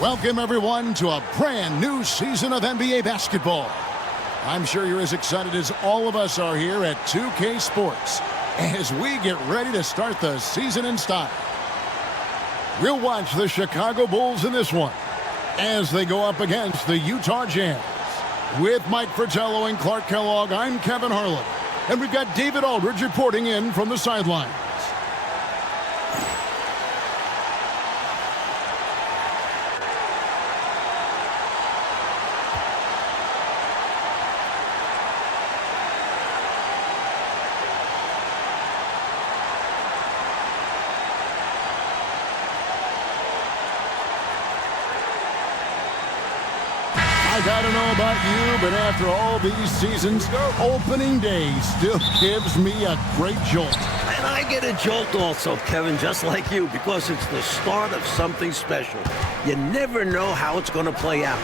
Welcome, everyone, to a brand new season of NBA basketball. I'm sure you're as excited as all of us are here at 2K Sports as we get ready to start the season in style. We'll watch the Chicago Bulls in this one as they go up against the Utah Jazz. With Mike Fratello and Clark Kellogg, I'm Kevin Harlan. And we've got David Aldridge reporting in from the sidelines. I gotta know about you, but after all these seasons, opening day still gives me a great jolt. And I get a jolt also, Kevin, just like you, because it's the start of something special. You never know how it's going to play out,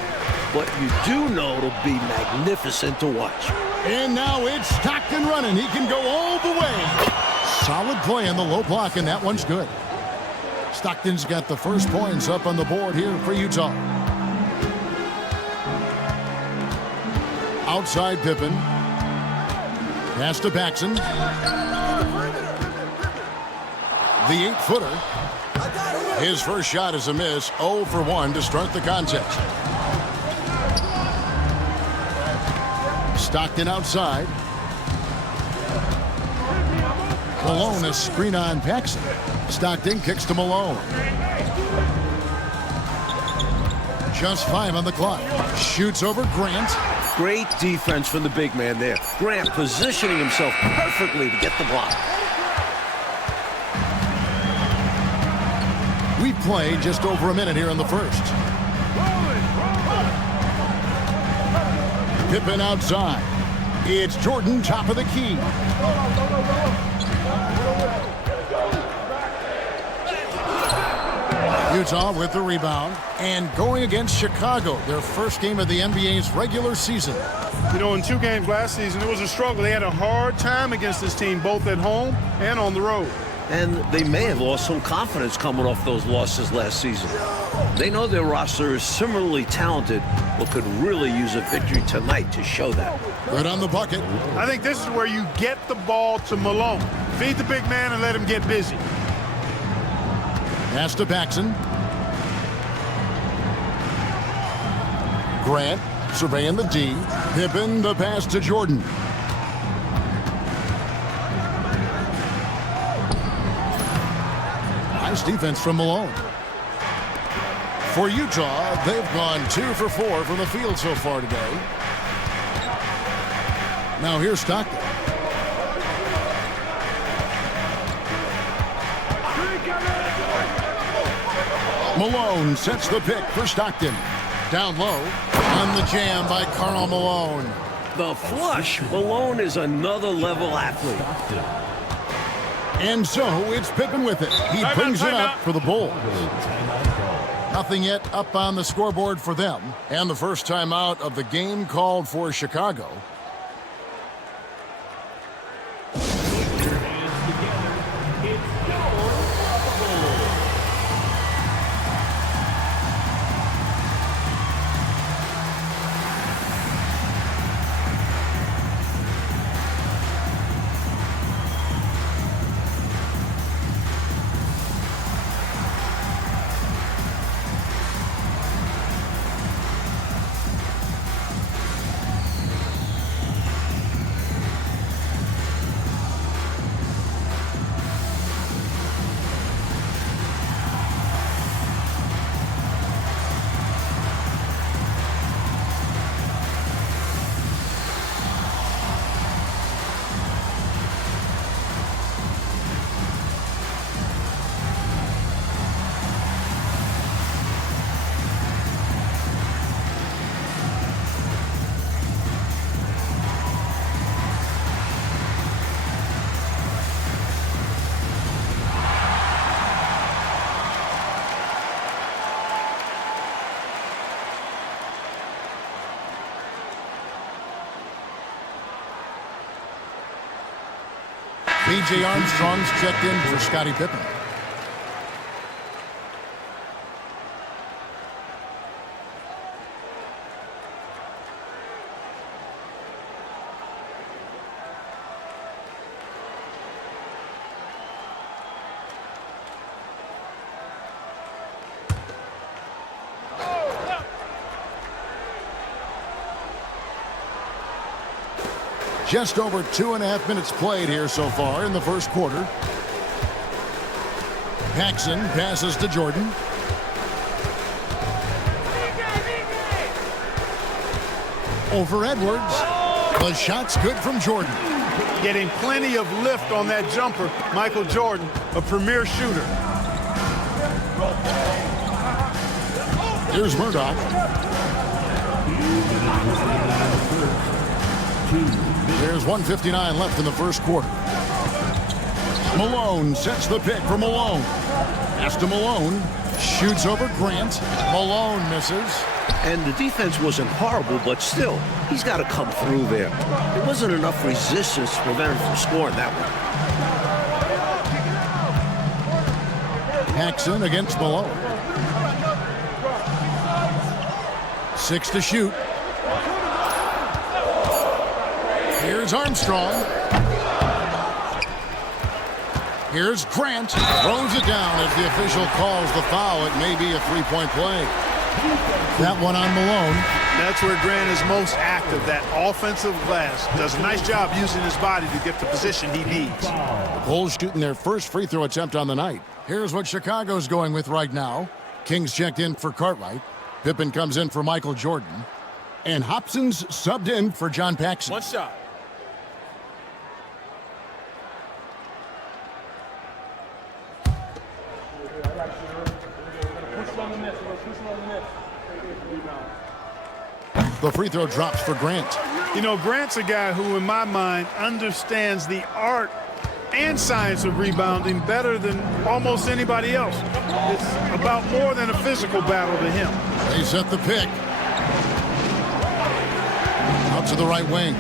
but you do know it'll be magnificent to watch. And now it's Stockton running. He can go all the way. Solid play in the low block, and that one's good. Stockton's got the first points up on the board here for Utah. Outside Pippen. Pass to Paxson. The 8-footer. His first shot is a miss. 0 for 1 to start the contest. Stockton outside. Malone, a screen on Paxson. Stockton kicks to Malone. Just 5 on the clock. Shoots over Grant. Great defense from the big man there. Grant positioning himself perfectly to get the block. We played just over a minute here in the first. Pippen outside. It's Jordan, top of the key. Utah with the rebound and going against Chicago, their first game of the NBA's regular season. You know, in 2 games last season, it was a struggle. They had a hard time against this team, both at home and on the road. And they may have lost some confidence coming off those losses last season. They know their roster is similarly talented, but could really use a victory tonight to show that. Good on the bucket. I think this is where you get the ball to Malone. Feed the big man and let him get busy. Pass to Paxson. Grant surveying the D. Pippen the pass to Jordan. Nice defense from Malone. For Utah, they've gone 2 for 4 from the field so far today. Now here's Stockton. Malone sets the pick for Stockton. Down low on the jam by Karl Malone. The flush. Malone is another level athlete. And so it's Pippen with it. He brings it up for the Bulls. Nothing yet up on the scoreboard for them. And the first time out of the game called for Chicago. B.J. Armstrong's checked in for Scottie Pippen. Just over 2.5 minutes played here so far in the first quarter. Paxson passes to Jordan. Over Edwards. The shot's good from Jordan. Getting plenty of lift on that jumper. Michael Jordan, a premier shooter. Here's Murdoch. There's 1:59 left in the first quarter. Malone sets the pick for Malone. Pass to Malone. Shoots over Grant. Malone misses. And the defense wasn't horrible, but still, he's got to come through there. There wasn't enough resistance to prevent him from scoring that one. Paxson against Malone. 6 to shoot. Here's Armstrong. Here's Grant. Throws it down as the official calls the foul. It may be a three-point play. That one on Malone. That's where Grant is most active, that offensive glass. Does a nice job using his body to get the position he needs. The Bulls shooting their first free throw attempt on the night. Here's what Chicago's going with right now. Kings checked in for Cartwright. Pippen comes in for Michael Jordan. And Hobson's subbed in for John Paxson. One shot. The free throw drops for Grant. You know, Grant's a guy who, in my mind, understands the art and science of rebounding better than almost anybody else. It's about more than a physical battle to him. They set the pick. Out to the right wing.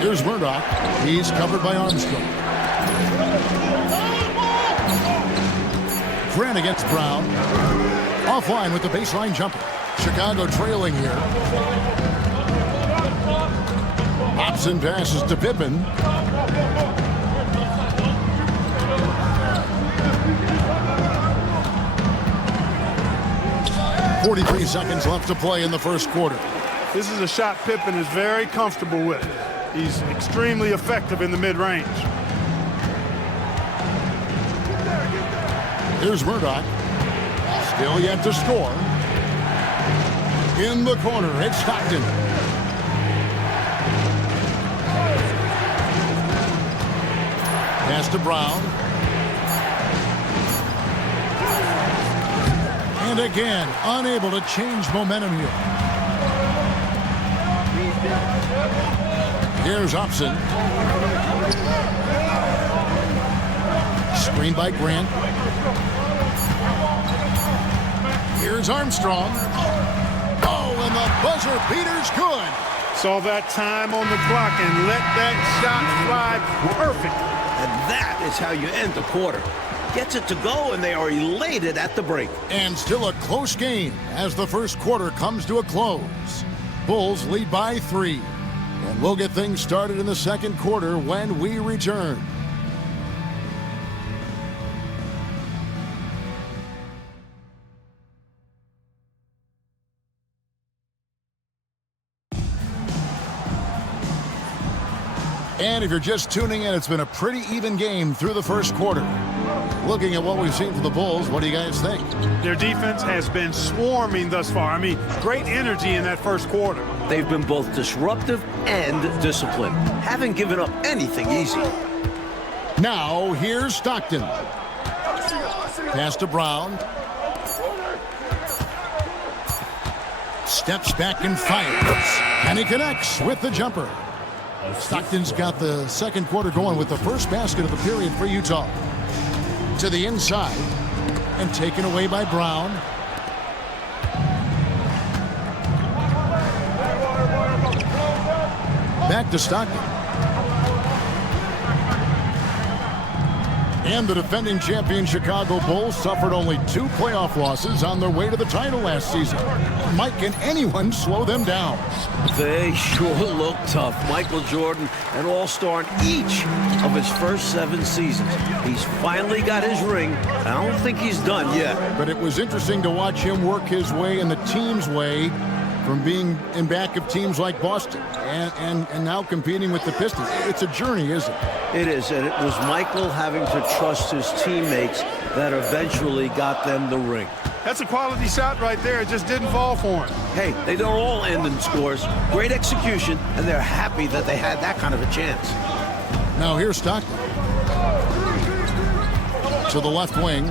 Here's Murdoch. He's covered by Armstrong. Grant against Brown. Offline with the baseline jumper. Chicago trailing here. Hobson passes to Pippen. .43 seconds left to play in the first quarter. This is a shot Pippen is very comfortable with. He's extremely effective in the mid-range. Here's Murdoch. Still yet to score. In the corner, it's Stockton. Pass to Brown. And again, unable to change momentum here. Here's Hobson. Screen by Grant. Here's Armstrong. Oh, and the buzzer beater's good. Saw that time on the clock and let that shot fly perfect. And that is how you end the quarter. Gets it to go, and they are elated at the break. And still a close game as the first quarter comes to a close. Bulls lead by 3. And we'll get things started in the second quarter when we return. And if you're just tuning in, it's been a pretty even game through the first quarter. Looking at what we've seen from the Bulls, what do you guys think? Their defense has been swarming thus far. I mean, great energy in that first quarter. They've been both disruptive and disciplined. Haven't given up anything easy. Now, here's Stockton. Pass to Brown. Steps back and fires. And he connects with the jumper. Stockton's got the second quarter going with the first basket of the period for Utah. To the inside and taken away by Brown. Back to Stockton. And the defending champion Chicago Bulls suffered only 2 playoff losses on their way to the title last season. Mike, can anyone slow them down? They sure look tough. Michael Jordan, an all-star in each of his first 7 seasons. He's finally got his ring. I don't think he's done yet. But it was interesting to watch him work his way in the team's way from being in back of teams like Boston and now competing with the Pistons. It's a journey, isn't it? It is, and it was Michael having to trust his teammates that eventually got them the ring. That's a quality shot right there. It just didn't fall for him. Hey, they don't all end in scores. Great execution, and they're happy that they had that kind of a chance. Now here's Stockton. To the left wing.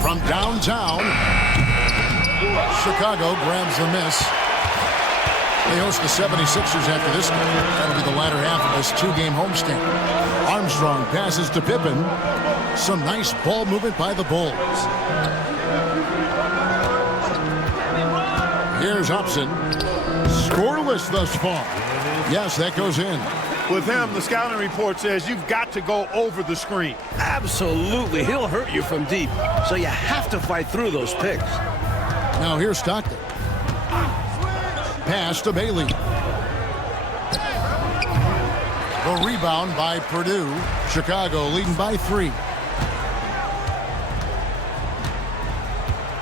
From downtown, Chicago grabs the miss. They host the 76ers after this game. That'll be the latter half of this two-game homestand. Armstrong passes to Pippen. Some nice ball movement by the Bulls. Here's Upson. Scoreless thus far. Yes, that goes in. With him, the scouting report says you've got to go over the screen. Absolutely. He'll hurt you from deep, so you have to fight through those picks. Now here's Stockton. Pass to Bailey. The rebound by Purdue. Chicago leading by 3.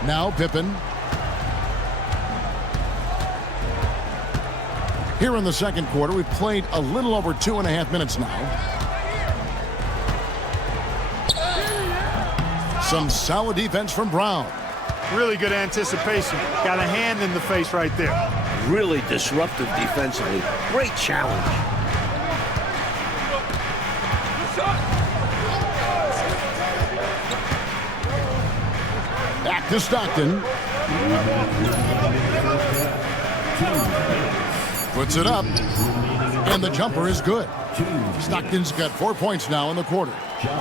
Now Pippen. Here in the second quarter, we've played a little over 2.5 minutes now. Some solid defense from Brown. Really good anticipation. Got a hand in the face right there. Really disruptive defensively. Great challenge. Back to Stockton. Puts it up. And the jumper is good. Stockton's got 4 points now in the quarter.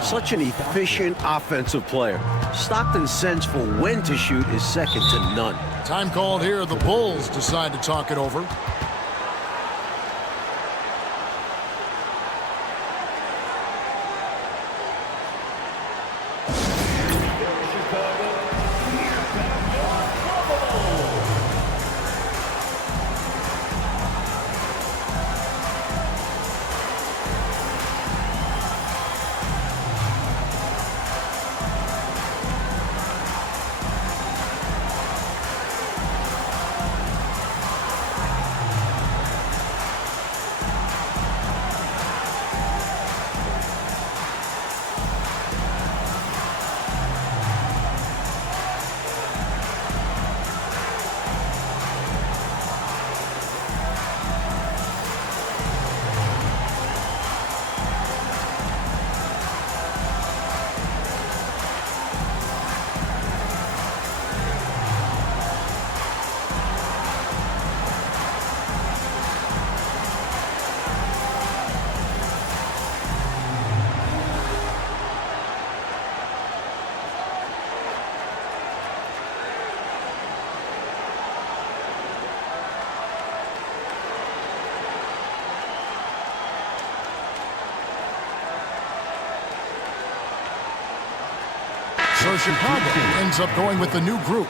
Such an efficient offensive player. Stockton's sense for when to shoot is second to none. Time called here. The Bulls decide to talk it over. So Chicago ends up going with the new group.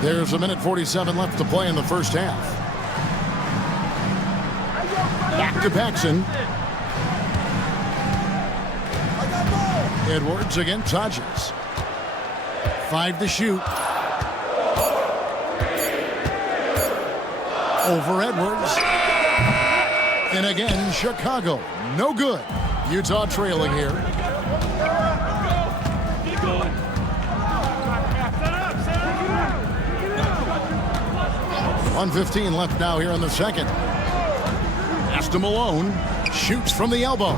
There's a minute 47 left to play in the first half. Back to Paxson. Edwards against Hodges. 5 to shoot. Over Edwards. And again, Chicago. No good. Utah trailing here. 1:15 left now here in the second. Pass to Malone. Shoots from the elbow.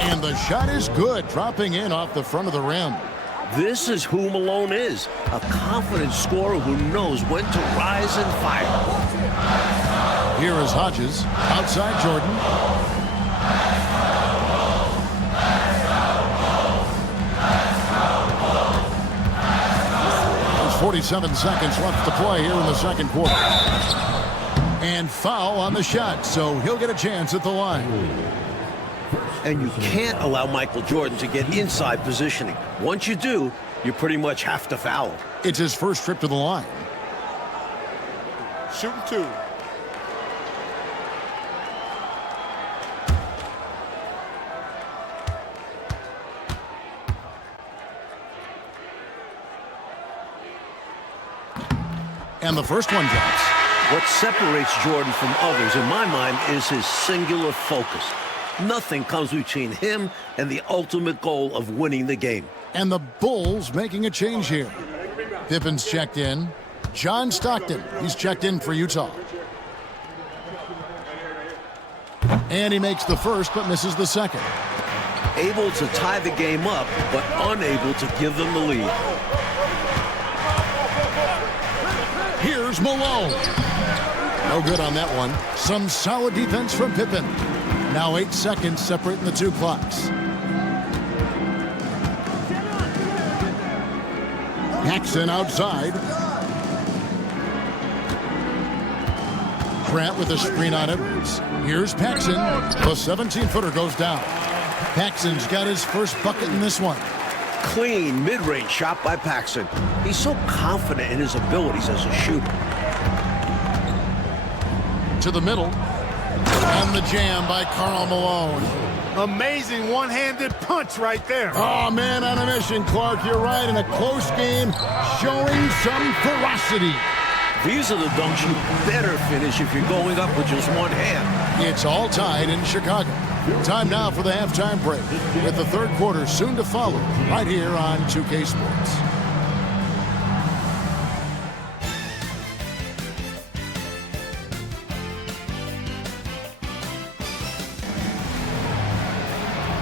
And the shot is good, dropping in off the front of the rim. This is who Malone is, a confident scorer who knows when to rise and fire. Here is Hodges, outside Jordan. His 27 seconds left to play here in the second quarter. And foul on the shot, so he'll get a chance at the line. And you can't allow Michael Jordan to get inside positioning. Once you do, you pretty much have to foul him. It's his first trip to the line. Shooting two. And the first one drops. What separates Jordan from others, in my mind, is his singular focus. Nothing comes between him and the ultimate goal of winning the game. And the Bulls making a change here. Pippen's checked in. John Stockton, he's checked in for Utah. And he makes the first but misses the second. Able to tie the game up, but unable to give them the lead. Here's Malone. No good on that one. Some solid defense from Pippen. Now 8 seconds separating the two clocks. Paxson outside. Grant with a screen on Edwards. Here's Paxson. The 17-footer goes down. Paxson's got his first bucket in this one. Clean mid-range shot by Paxson. He's so confident in his abilities as a shooter. To the middle. And the jam by Karl Malone. Amazing one-handed punch right there. Oh, man on a mission, Clark. You're right. In a close game, showing some ferocity. These are the dunks you better finish if you're going up with just one hand. It's all tied in Chicago. Time now for the halftime break, with the third quarter soon to follow, right here on 2K Sports.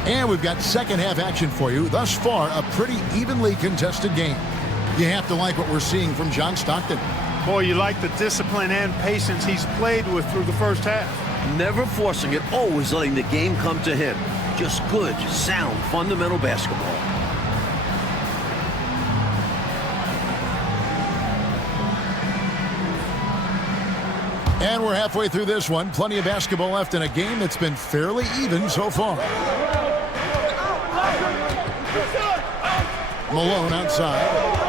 And we've got second half action for you. Thus far, a pretty evenly contested game. You have to like what we're seeing from John Stockton. Boy, you like the discipline and patience he's played with through the first half. Never forcing it, always letting the game come to him. Just good, sound, fundamental basketball. And we're halfway through this one. Plenty of basketball left in a game that's been fairly even so far. Malone outside.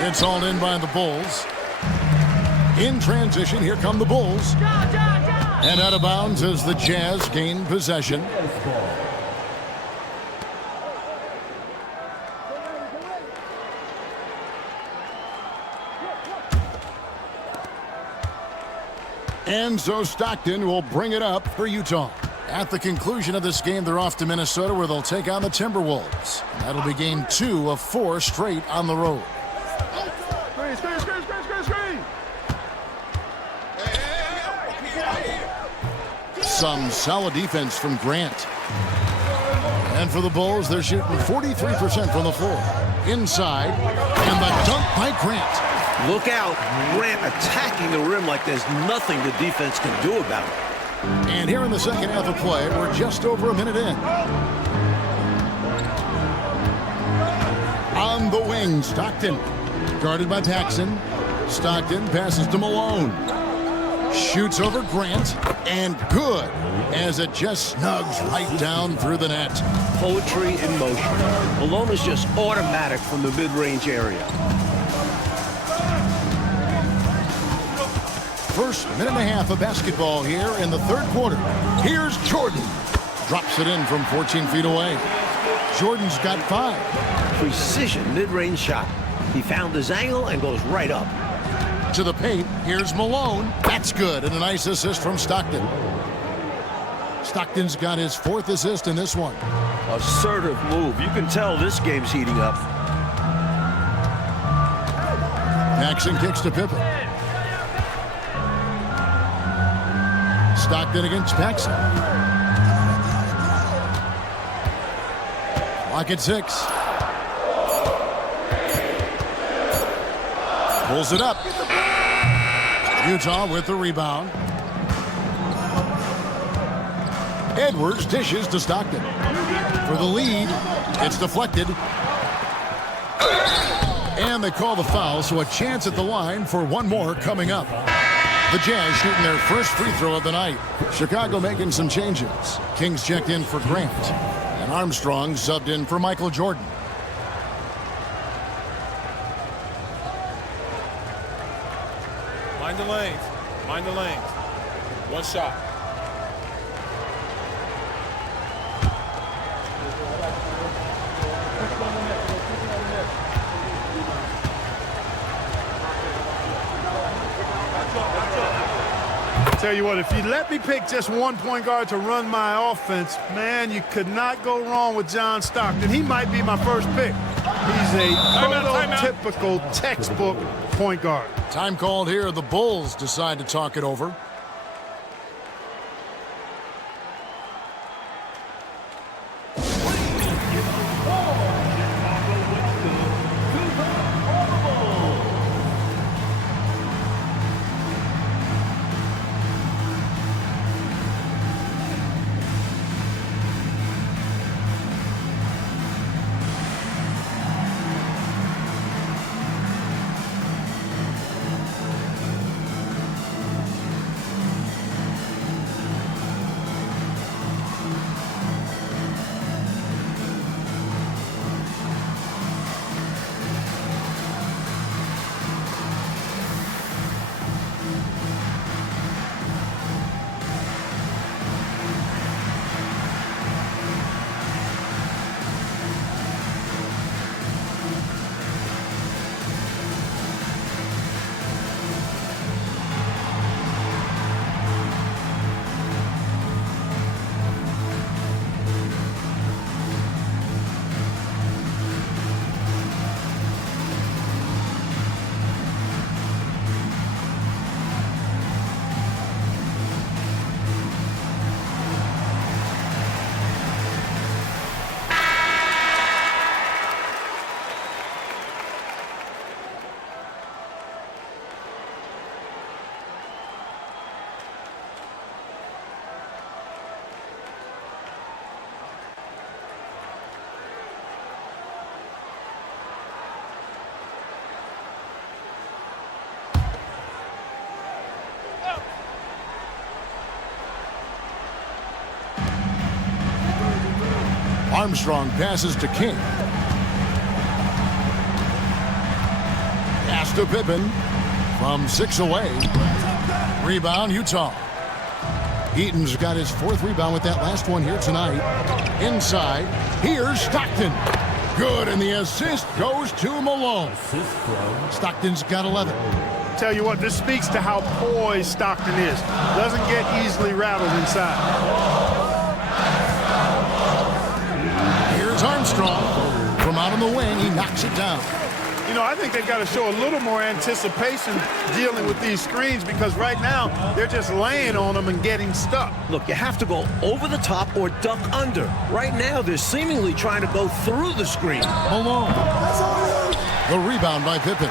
It's hauled in by the Bulls. In transition, here come the Bulls. And out of bounds as the Jazz gain possession. And so Stockton will bring it up for Utah. At the conclusion of this game, they're off to Minnesota, where they'll take on the Timberwolves. That'll be game 2 of 4 straight on the road. Some solid defense from Grant. And for the Bulls, they're shooting 43% from the floor. Inside, and the dunk by Grant. Look out, Grant attacking the rim like there's nothing the defense can do about it. And here in the second half of play, we're just over a minute in. On the wing, Stockton. Guarded by Paxson. Stockton passes to Malone. Shoots over Grant, and good, as it just snugs right down through the net. Poetry in motion. Malone is just automatic from the mid-range area. First minute and a half of basketball here in the third quarter. Here's Jordan. Drops it in from 14 feet away. Jordan's got 5. Precision mid-range shot. He found his angle and goes right up. To the paint, here's Malone. That's good, and a nice assist from Stockton. Stockton's got his 4th assist in this one. Assertive move. You can tell this game's heating up. Paxson kicks to Pippen. Stockton against Paxson. Clock at 6. Pulls it up. Utah with the rebound. Edwards dishes to Stockton. For the lead, it's deflected. And they call the foul, so a chance at the line for one more coming up. The Jazz shooting their first free throw of the night. Chicago making some changes. Kings checked in for Grant. And Armstrong subbed in for Michael Jordan. Mind the lanes. Mind the lanes. One shot. Tell you what, if you let me pick just one point guard to run my offense, man, you could not go wrong with John Stockton. He might be my first pick. He's a prototypical textbook point guard. Time called here. The Bulls decide to talk it over. Armstrong passes to King. Pass to Pippen from 6 away. Rebound, Utah. Eaton's got his 4th rebound with that last one here tonight. Inside, here's Stockton. Good, and the assist goes to Malone. Stockton's got 11. Tell you what, this speaks to how poised Stockton is. Doesn't get easily rattled inside. Armstrong from out on the wing, he knocks it down. You know, I think they've got to show a little more anticipation dealing with these screens, because right now they're just laying on them and getting stuck. Look, you have to go over the top or duck under. Right now they're seemingly trying to go through the screen. Malone. The rebound by Pippen.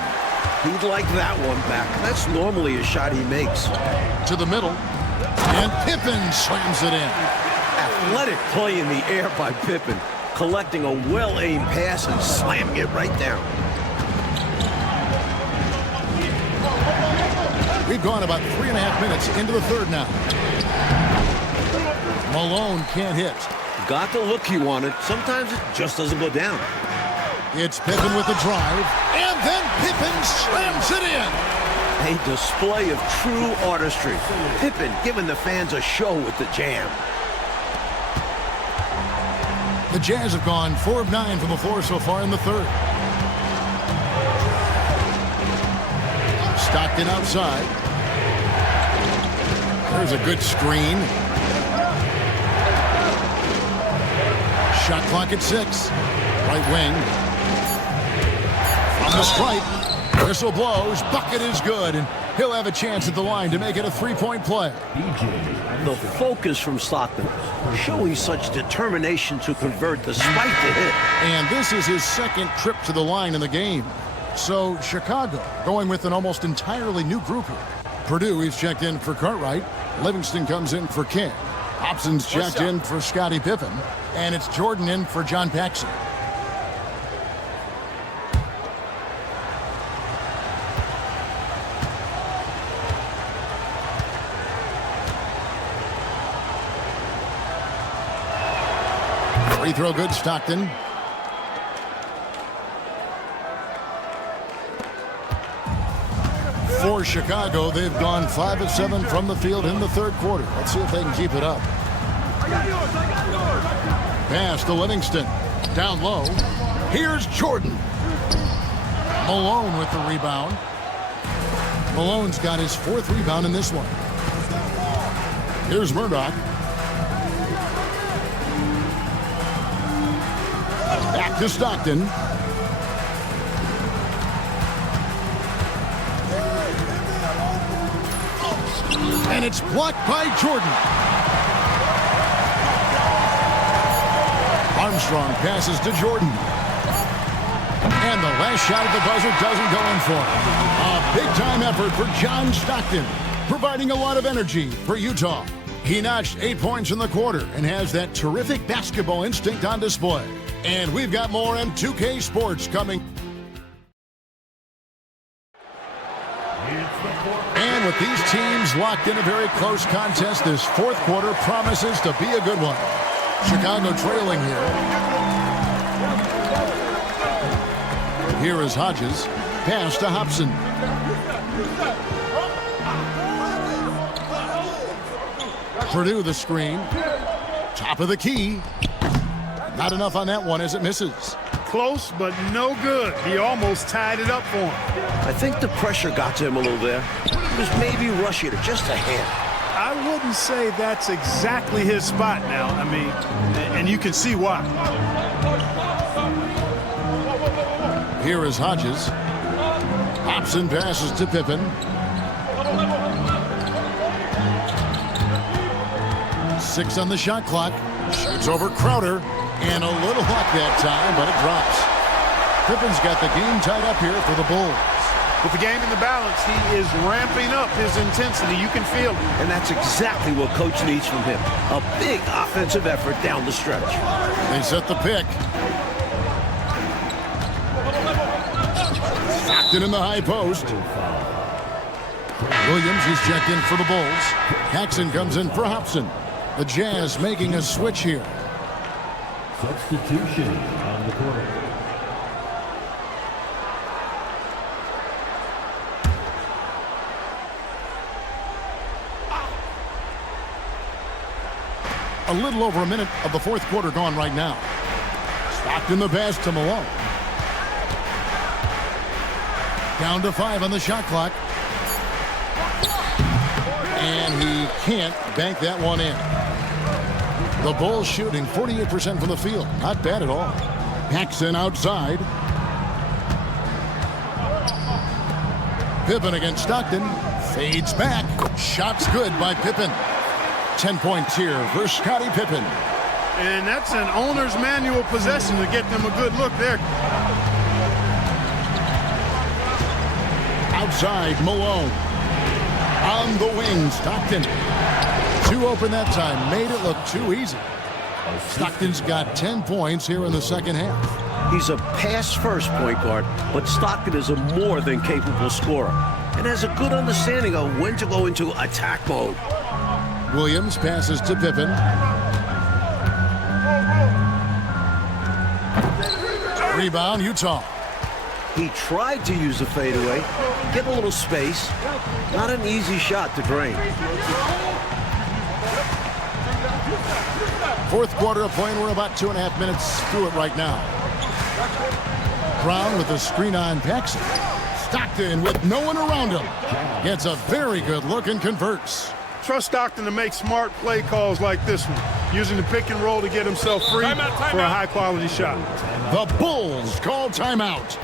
He'd like that one back. That's normally a shot he makes. To the middle, and Pippen slams it in. Athletic play in the air by Pippen, collecting a well-aimed pass and slamming it right down. We've gone about 3.5 minutes into the third now. Malone can't hit. Got the look he wanted. Sometimes it just doesn't go down. It's Pippen with the drive, and then Pippen slams it in. A display of true artistry. Pippen giving the fans a show with the jam. The Jazz have gone 4 of 9 from the floor so far in the third. Stockton outside. There's a good screen. Shot clock at 6. Right wing. From the stripe. Whistle blows. Bucket is good. And he'll have a chance at the line to make it a 3-point play. The focus from Stockton, showing such determination to convert despite the hit. And this is his 2nd trip to the line in the game. So Chicago going with an almost entirely new group here. Purdue, he's checked in for Cartwright. Livingston comes in for King. Hobson's checked in for Scottie Pippen. And it's Jordan in for John Paxson. Free throw good, Stockton. For Chicago, they've gone 5 of 7 from the field in the third quarter. Let's see if they can keep it up. Pass to Livingston. Down low. Here's Jordan. Malone with the rebound. Malone's got his 4th rebound in this one. Here's Murdoch. Back to Stockton. And it's blocked by Jordan. Armstrong passes to Jordan. And the last shot at the buzzer doesn't go in for him. A big-time effort for John Stockton, providing a lot of energy for Utah. He notched 8 points in the quarter and has that terrific basketball instinct on display. And we've got more in 2K Sports coming. And with these teams locked in a very close contest, this fourth quarter promises to be a good one. Chicago trailing here. Here is Hodges. Pass to Hobson. Purdue the screen. Top of the key. Not enough on that one as it misses. Close, but no good. He almost tied it up for him. I think the pressure got to him a little there. He was maybe rushing it just a hair. I wouldn't say that's exactly his spot now. I mean, and you can see why. Here is Hodges. Hobson passes to Pippen. Six on the shot clock. Shoots over Crowder. And a little luck that time, but it drops. Pippen's got the game tied up here for the Bulls. With the game in the balance, he is ramping up his intensity. You can feel it. And that's exactly what Coach needs from him. A big offensive effort down the stretch. They set the pick. Stockton in the high post. Williams, he's checked in for the Bulls. Paxson comes in for Hobson. The Jazz making a switch here. Substitution on the court. A little over a minute of the fourth quarter gone right now. Stockton the pass to Malone. Down to 5 on the shot clock. And he can't bank that one in. The Bulls shooting 48% from the field. Not bad at all. Paxson outside. Pippen against Stockton. Fades back. Shots good by Pippen. 10 points here for Scottie Pippen. And that's an owner's manual possession to get them a good look there. Outside, Malone. On the wing, Stockton. Too open that time. Made it look too easy. Stockton's got 10 points here in the second half. He's a pass-first point guard, but Stockton is a more than capable scorer and has a good understanding of when to go into attack mode. Williams passes to Pippen. Rebound, Utah. He tried to use a fadeaway, get a little space. Not an easy shot to drain. Fourth quarter of play, and we're about 2.5 minutes through it right now. Brown with a screen on Paxson. Stockton with no one around him. Gets a very good look and converts. Trust Stockton to make smart play calls like this one, using the pick and roll to get himself free for a high-quality shot. The Bulls call timeout.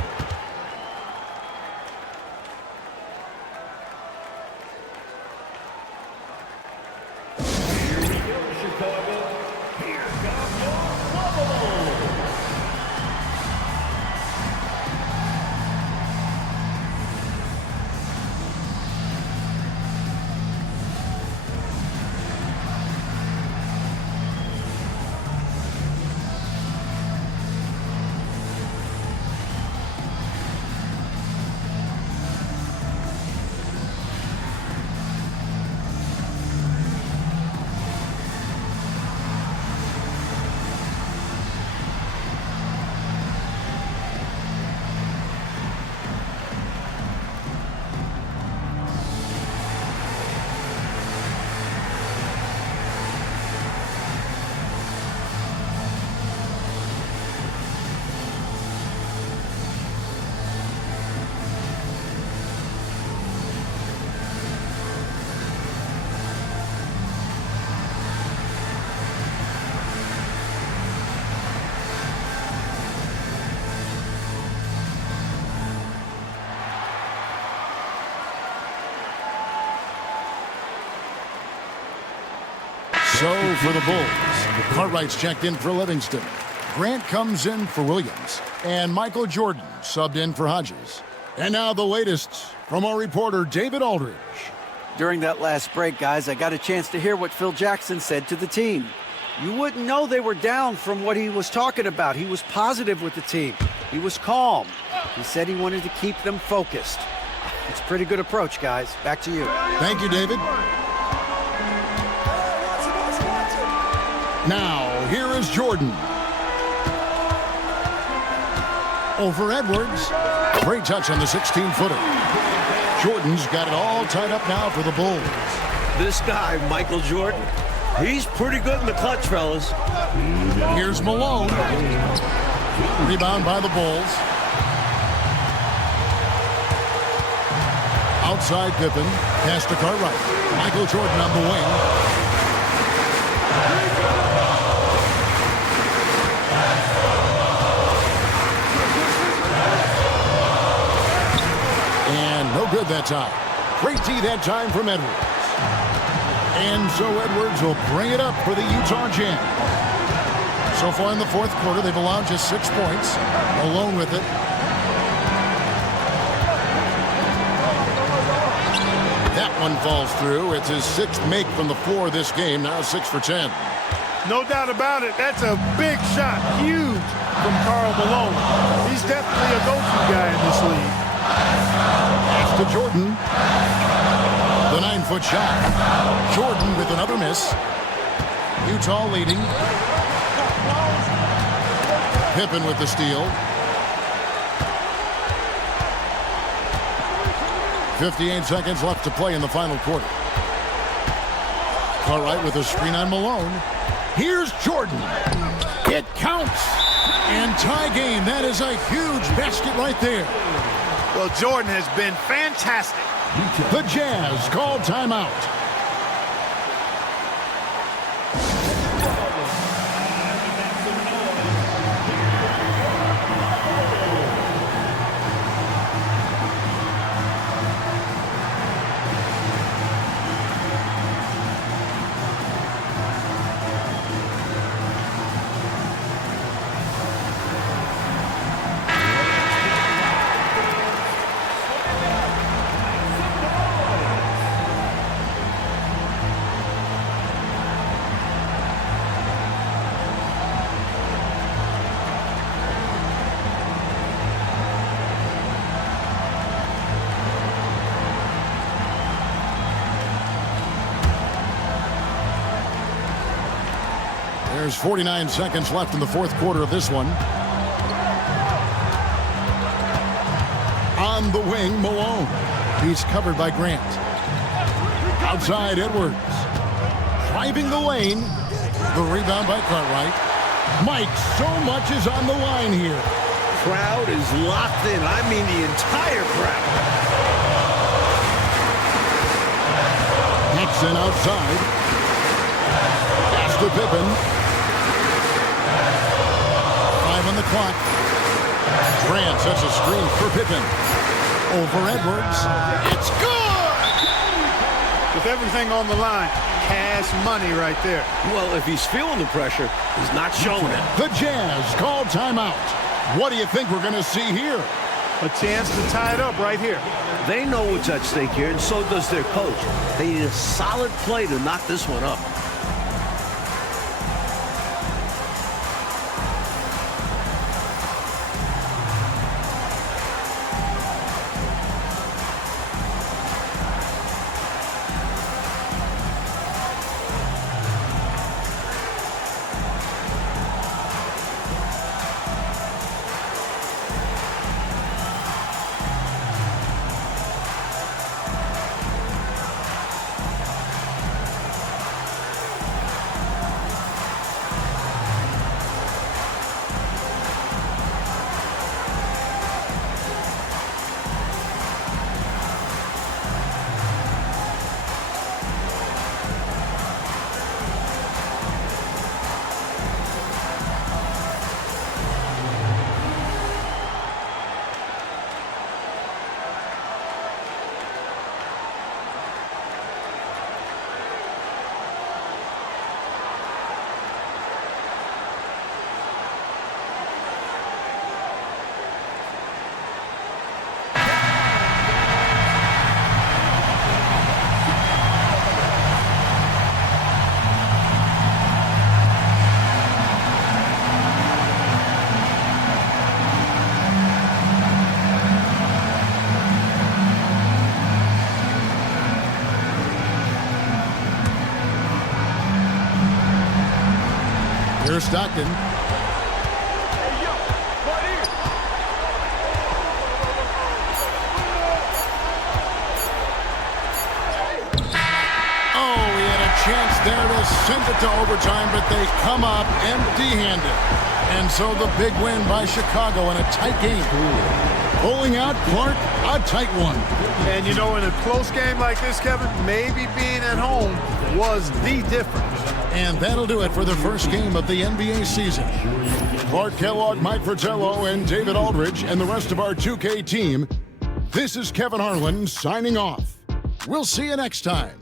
So for the Bulls, Cartwright's checked in for Livingston. Grant comes in for Williams. And Michael Jordan subbed in for Hodges. And now the latest from our reporter, David Aldridge. During that last break, guys, I got a chance to hear what Phil Jackson said to the team. You wouldn't know they were down from what he was talking about. He was positive with the team. He was calm. He said he wanted to keep them focused. It's a pretty good approach, guys. Back to you. Thank you, David. Now, here is Jordan. Over Edwards. Great touch on the 16-footer. Jordan's got it all tied up now for the Bulls. This guy, Michael Jordan, he's pretty good in the clutch, fellas. Here's Malone. Rebound by the Bulls. Outside Pippen. Pass to Cartwright. Michael Jordan on the wing. No good that time. Great D that time from Edwards. And so Edwards will bring it up for the Utah Jazz. So far in the fourth quarter, they've allowed just 6 points. Alone with it. That one falls through. It's his 6th make from the floor this game. Now 6 for 10. No doubt about it. That's a big shot. Huge from Karl Malone. He's definitely a go-to guy in this league. To Jordan. The 9-foot shot. Jordan with another miss. Utah leading. Pippen with the steal. 58 seconds left to play in the final quarter. Cartwright with a screen on Malone. Here's Jordan. It counts. And tie game. That is a huge basket right there. Well, Jordan has been fantastic. The Jazz call timeout. There's 49 seconds left in the fourth quarter of this one. On the wing, Malone. He's covered by Grant. Outside, Edwards. Driving the lane. The rebound by Cartwright. Mike, so much is on the line here. Crowd is locked in. I mean the entire crowd. Nixon outside. Pass to Pippen. 5 on the clock. Grant sets a screen for Pippen. Over Edwards. It's good! With everything on the line, cash money right there. Well, if he's feeling the pressure, he's not showing it. The Jazz call timeout. What do you think we're going to see here? A chance to tie it up right here. They know what's at stake here, and so does their coach. They need a solid play to knock this one up. Here's Stockton. Oh, he had a chance there to send it to overtime, but they come up empty-handed. And so the big win by Chicago in a tight game. Pulling out Clark, a tight one. And you know, in a close game like this, Kevin, maybe being at home was the difference. And that'll do it for the first game of the NBA season. Clark Kellogg, Mike Fratello, and David Aldridge, and the rest of our 2K team. This is Kevin Harlan signing off. We'll see you next time.